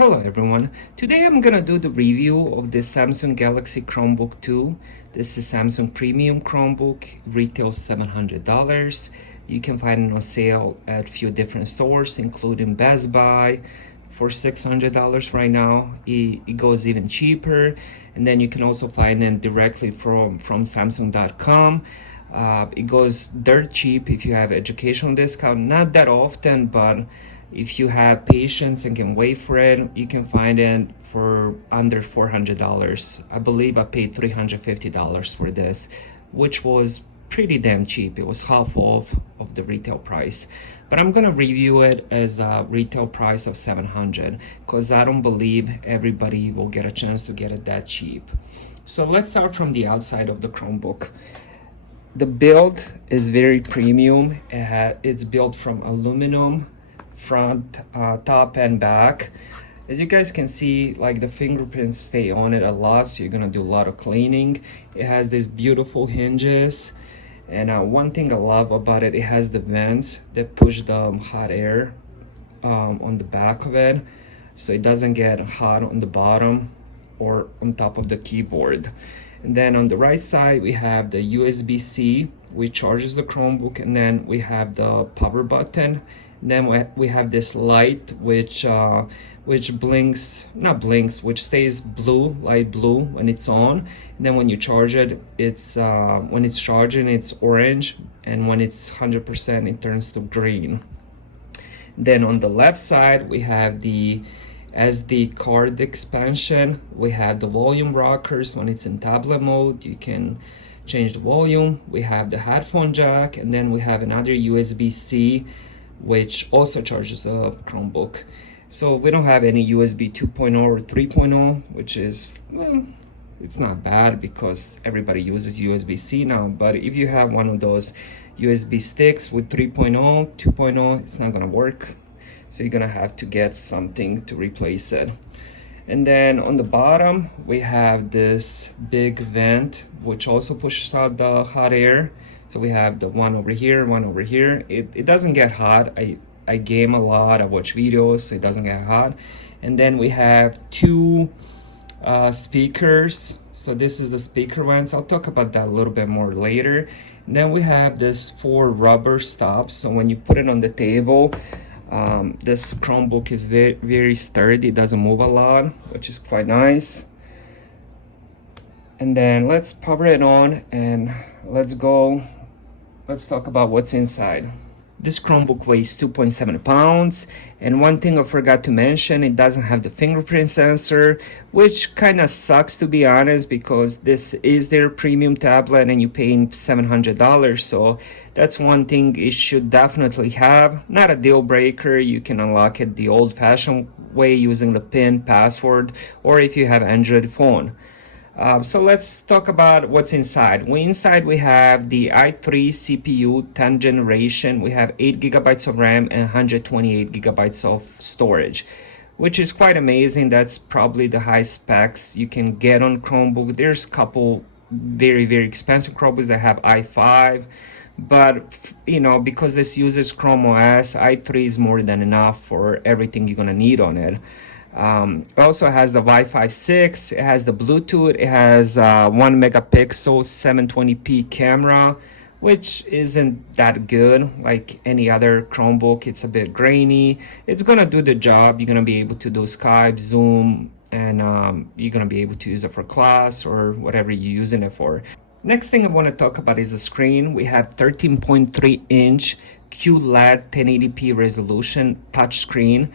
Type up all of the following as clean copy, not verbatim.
Hello everyone. Today I'm gonna do the review of the Samsung Galaxy Chromebook 2. This is Samsung Premium Chromebook, retails $700. You can find it on sale at a few different stores, including Best Buy for $600 right now. It goes even cheaper, and then you can also find it directly from Samsung.com. It goes dirt cheap if you have educational discount. Not that often, but if you have patience and can wait for it, you can find it for under $400. I believe I paid $350 for this, which was pretty damn cheap. It was half off of the retail price. But I'm gonna review it as a retail price of $700 because I don't believe everybody will get a chance to get it that cheap. So let's start from the outside of the Chromebook. The build is very premium. It's built from aluminum front, top and back. As you guys can see, like the fingerprints stay on it a lot, so you're gonna do a lot of cleaning. It has these beautiful hinges, and one thing I love about it, it has the vents that push the hot air on the back of it, so it doesn't get hot on the bottom or on top of the keyboard. And then on the right side we have the USB-C, which charges the Chromebook, and then we have the power button. Then we have this light which blinks, not blinks, which stays blue, light blue when it's on. And then when you charge it, it's when it's charging, it's orange, and when it's 100%, it turns to green. Then on the left side, we have the SD card expansion. We have the volume rockers. When it's in tablet mode, you can change the volume. We have the headphone jack, and then we have another USB-C, which also charges a Chromebook. So we don't have any USB 2.0 or 3.0, which is, well, it's not bad because everybody uses USB-C now. But if you have one of those USB sticks with 3.0, 2.0, it's not gonna work. So you're gonna have to get something to replace it. And then on the bottom, we have this big vent, which also pushes out the hot air. So we have the one over here, one over here. It doesn't get hot. I game a lot, I watch videos, so it doesn't get hot. And then we have two speakers. So this is the speaker vents. I'll talk about that a little bit more later. And then we have this 4 rubber stops. So when you put it on the table, this Chromebook is very, very sturdy. It doesn't move a lot, which is quite nice. And then let's power it on and let's go. Let's talk about what's inside. This Chromebook weighs 2.7 pounds, and one thing I forgot to mention, it doesn't have the fingerprint sensor, which kind of sucks, to be honest, because this is their premium tablet and you're paying $700, so that's one thing it should definitely have. Not a deal breaker. You can unlock it the old-fashioned way using the PIN password, or if you have Android phone. So let's talk about what's inside. Inside we have the i3 CPU 10th generation. We have 8 gigabytes of RAM and 128 gigabytes of storage, which is quite amazing. That's probably the high specs you can get on Chromebook. There's a couple very, very expensive Chromebooks that have i5, but you know, because this uses Chrome OS, i3 is more than enough for everything you're gonna need on it. It also has the Wi-Fi 6, it has the Bluetooth, it has 1 megapixel 720p camera, which isn't that good like any other Chromebook. It's a bit grainy. It's gonna do the job. You're gonna be able to do Skype, Zoom, and you're gonna be able to use it for class or whatever you're using it for. Next thing I want to talk about is the screen. We have 13.3-inch QLED 1080p resolution touchscreen.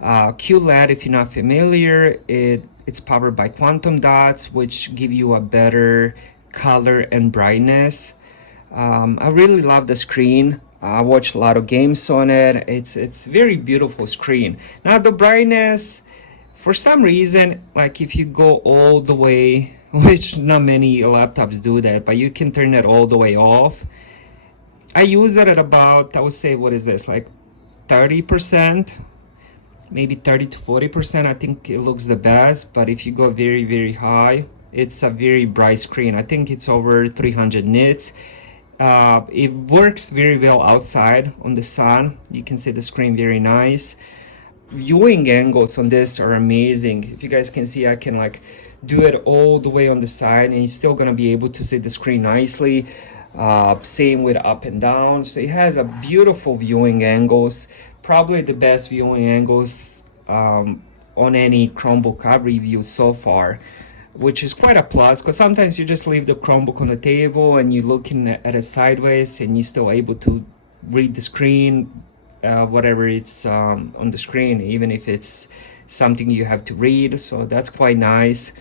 QLED, if you're not familiar, it's powered by quantum dots, which give you a better color and brightness. I really love the screen. I watch a lot of games on it. It's very beautiful screen. Now the brightness, for some reason, like if you go all the way, which not many laptops do that, but you can turn it all the way off. I use it at about, I would say, what is this, like 30%? Maybe 30 to 40%. I think it looks the best, but if you go very, very high, it's a very bright screen. I think it's over 300 nits. It works very well outside on the sun. You can see the screen very nice. viewing angles on this are amazing. If you guys can see, I can like do it all the way on the side and you're still gonna be able to see the screen nicely. Same with up and down. So it has a beautiful viewing angles, probably the best viewing angles on any Chromebook I've reviewed so far, which is quite a plus because sometimes you just leave the Chromebook on the table and you're looking at it sideways and you're still able to read the screen, whatever it's on the screen, even if it's something you have to read. So that's quite nice.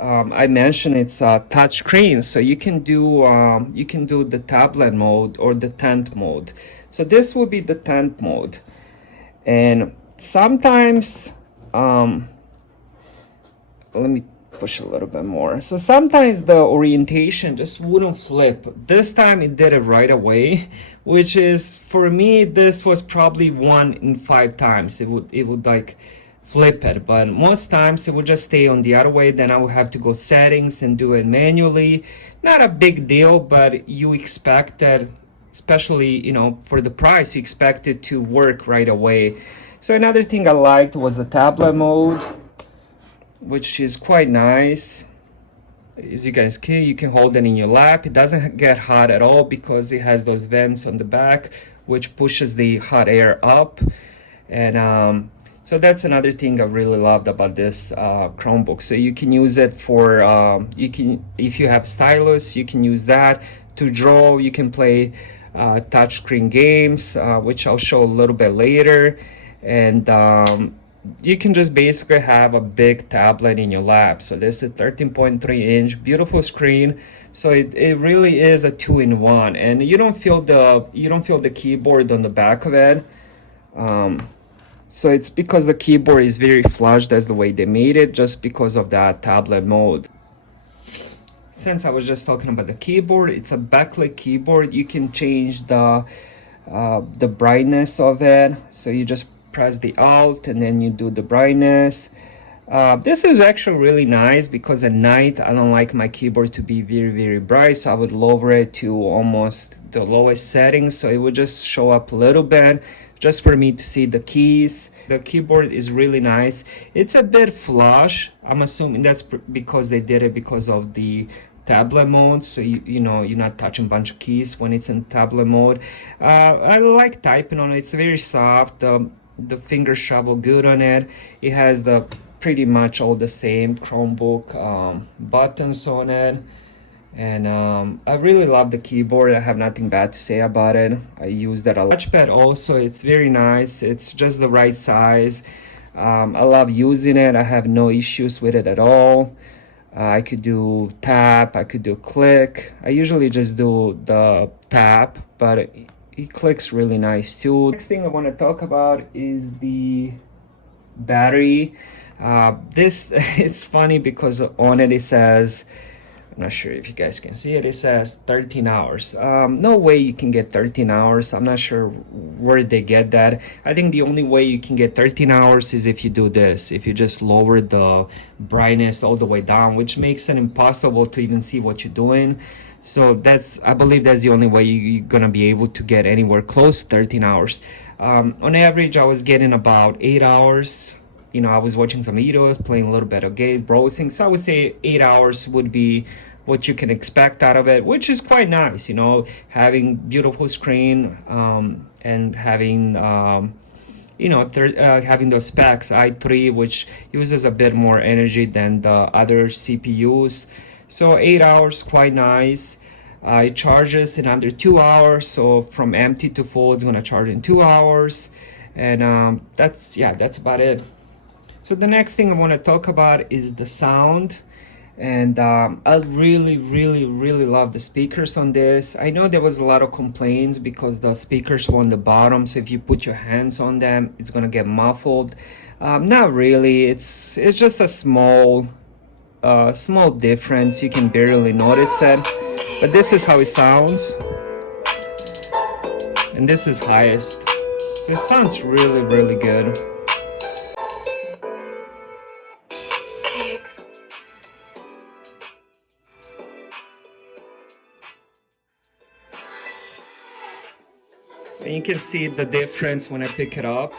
I mentioned it's a touch screen, so you can do the tablet mode or the tent mode. So this will be the tent mode, and sometimes let me push a little bit more. So sometimes the orientation just wouldn't flip. This time it did it right away, which is, for me, this was probably 1 in 5 times it would like flip it, but most times it would just stay on the other way. Then I would have to go settings and do it manually. Not a big deal, but you expect that, especially, you know, for the price, you expect it to work right away. So another thing I liked was the tablet mode, which is quite nice. As you guys can, you can hold it in your lap. It doesn't get hot at all because it has those vents on the back, which pushes the hot air up. And so that's another thing I really loved about this Chromebook. So you can use it for, if you have stylus, you can use that to draw. You can play touchscreen games, which I'll show a little bit later. And you can just basically have a big tablet in your lap. So this is a 13.3-inch, beautiful screen. So it really is a 2-in-1, and you don't feel the keyboard on the back of it. So it's because the keyboard is very flush. That's the way they made it, just because of that tablet mode. Since I was just talking about the keyboard, it's a backlit keyboard. You can change the brightness of it. So you just press the Alt and then you do the brightness. This is actually really nice because at night I don't like my keyboard to be very bright, so I would lower it to almost the lowest setting, so it would just show up a little bit just for me to see the keys. The keyboard is really nice. It's a bit flush. I'm assuming that's because they did it because of the tablet mode, so you know, you're not touching a bunch of keys when it's in tablet mode. I like typing on it. It's very soft. The finger shovel good on it. It has the pretty much all the same Chromebook buttons on it, and I really love the keyboard. I have nothing bad to say about it. I use that a lot. Touchpad also, it's very nice. It's just the right size. I love using it. I have no issues with it at all. I could do tap, I could do click. I usually just do the tap, but it clicks really nice too. Next thing I want to talk about is the battery. This it's funny because on it says, I'm not sure if you guys can see it, it says 13 hours. No way you can get 13 hours. I'm not sure where they get that. I think the only way you can get 13 hours is if you do this, if you just lower the brightness all the way down, which makes it impossible to even see what you're doing. So I believe that's the only way you're gonna be able to get anywhere close to 13 hours. On average, I was getting about 8 hours. You know, I was watching some videos, playing a little bit of game, browsing. So I would say 8 hours would be what you can expect out of it, which is quite nice, you know, having beautiful screen and having, you know, having those specs, i3, which uses a bit more energy than the other CPUs. So 8 hours, quite nice. It charges in under 2 hours. So from empty to full, it's gonna charge in 2 hours. And that's about it. So the next thing I want to talk about is the sound, and I really love the speakers on this. I know there was a lot of complaints because the speakers were on the bottom, so if you put your hands on them, it's gonna get muffled. Not really. It's just a small difference. You can barely notice it, but this is how it sounds, and this is highest. It sounds really good. And you can see the difference when I pick it up.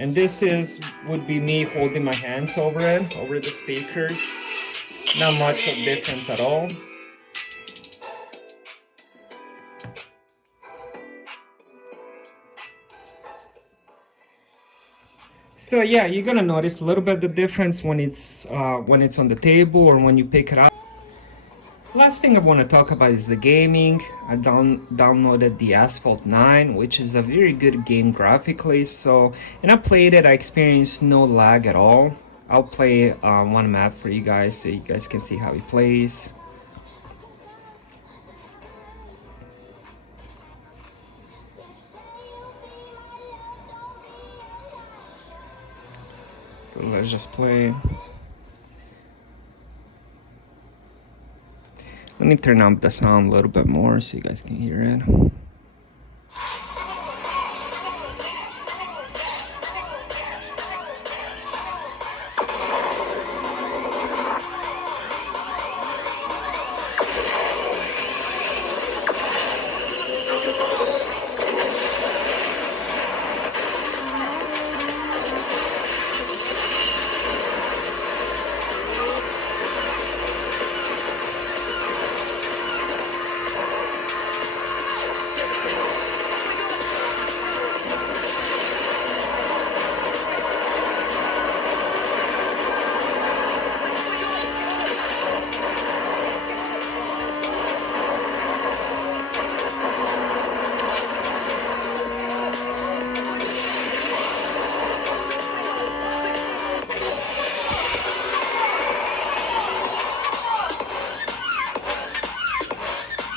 And this would be me holding my hands over it, over the speakers. Not much of difference at all. So yeah, you're gonna notice a little bit the difference when it's on the table or when you pick it up. Last thing I want to talk about is the gaming. I downloaded the Asphalt 9, which is a very good game graphically. So, and I played it, I experienced no lag at all. I'll play one map for you guys so you guys can see how it plays. So let's just play. Let me turn up the sound a little bit more so you guys can hear it.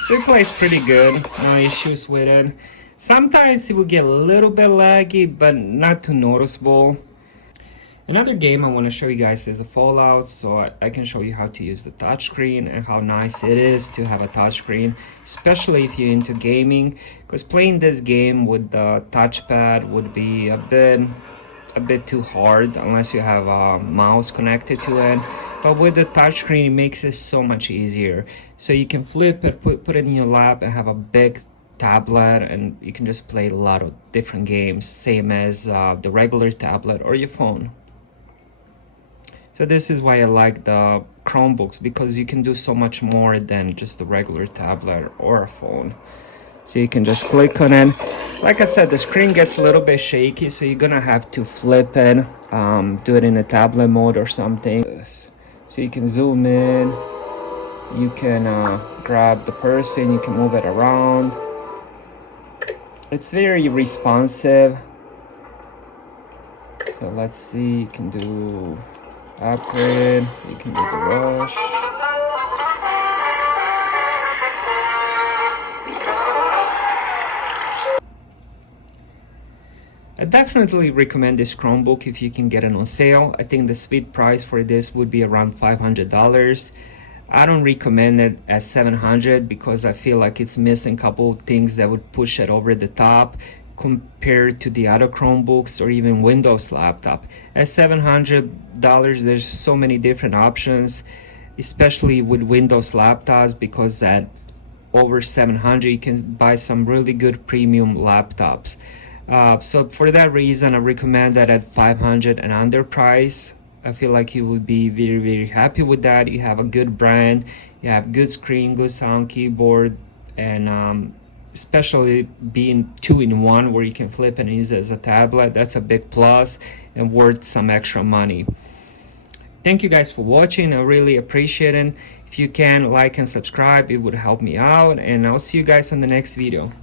So it plays pretty good, no issues with it. Sometimes it will get a little bit laggy, but not too noticeable. Another game I want to show you guys is the Fallout, so I can show you how to use the touchscreen and how nice it is to have a touchscreen, especially if you're into gaming, because playing this game with the touchpad would be a bit too hard unless you have a mouse connected to it. But with the touchscreen, it makes it so much easier. So you can flip it, put it in your lap and have a big tablet, and you can just play a lot of different games, same as the regular tablet or your phone. So this is why I like the Chromebooks, because you can do so much more than just the regular tablet or a phone. So you can just click on it. Like I said, the screen gets a little bit shaky, so you're gonna have to flip it, do it in a tablet mode or something. So you can zoom in, you can grab the person, you can move it around. It's very responsive. So let's see, you can do upgrade, you can do the rush. I definitely recommend this Chromebook if you can get it on sale. I think the sweet price for this would be around $500. I don't recommend it at $700 because I feel like it's missing a couple things that would push it over the top compared to the other Chromebooks or even Windows laptop. At $700, there's so many different options, especially with Windows laptops, because at over $700 you can buy some really good premium laptops. So for that reason, I recommend that at $500 and under price. I feel like you would be very, very happy with that. You have a good brand, you have good screen, good sound, keyboard, and especially being 2-in-1 where you can flip and use it as a tablet. That's a big plus and worth some extra money. Thank you guys for watching. I really appreciate it. If you can like and subscribe, it would help me out, and I'll see you guys on the next video.